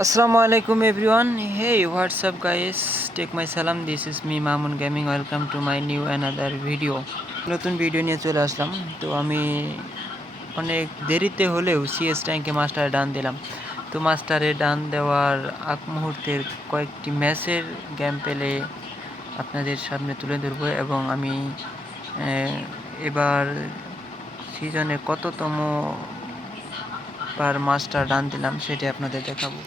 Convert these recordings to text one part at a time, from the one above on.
Assalamualaikum everyone. Hey, what's up guys? Take my salam. This is me Mamun Gaming. Welcome to my new another video. নতুন ভিডিও নিয়ে চলে আসলাম। তো আমি অনেক দেরিতে হলেও সিএস ট্যাঙ্কে মাস্টারে ডান দিলাম। তো মাস্টারে ডান দেওয়ার আগ মুহূর্তের কয়েকটি ম্যাচের গেম পেলে আপনাদের সামনে তুলে ধরবো এবং আমি এবার সিজনে কততম বার মাস্টার ডান দিলাম সেটি আপনাদের দেখাবো।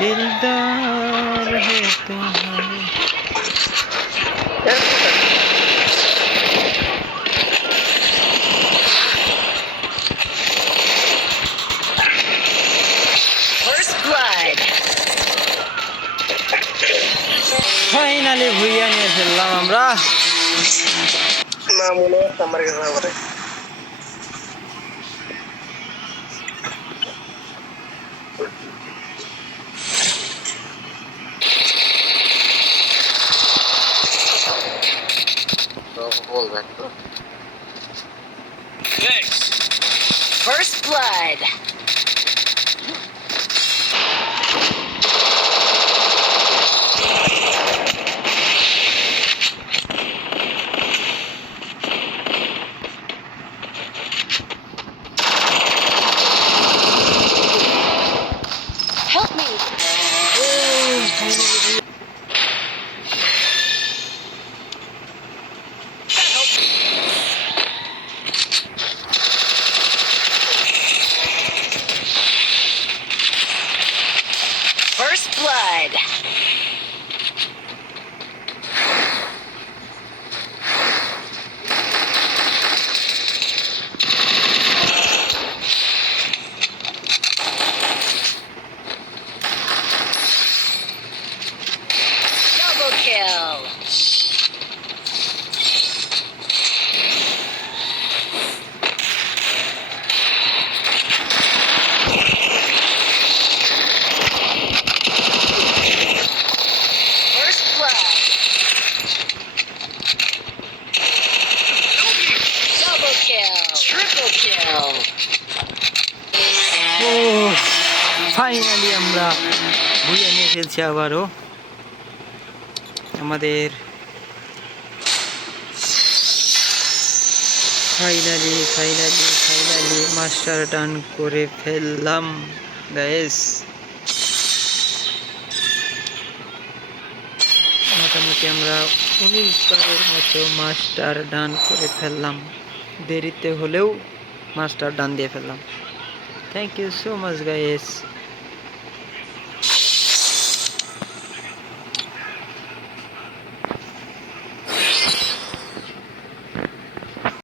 दिलदार है तुम्हारे ফাইনালি ভুইয়া নিয়ে ফেললাম আমরা। না মনে হচ্ছে আমার কাছে আবার First blood. Help me. First blood. Double kill. First blood. Double kill. Triple kill. ও ফাইনালি আমরা ভুইয়া নিয়ে ফেলছি আবারও। আমাদের ফাইনালি মাস্টার ডান করে ফেললাম গাইস। মোটামুটি আমরা 19 বারের মতো মাস্টার ডান করে ফেললাম। দেরিতে হলেও মাস্টার ডান দিয়ে ফেললাম। Thank you so much guys.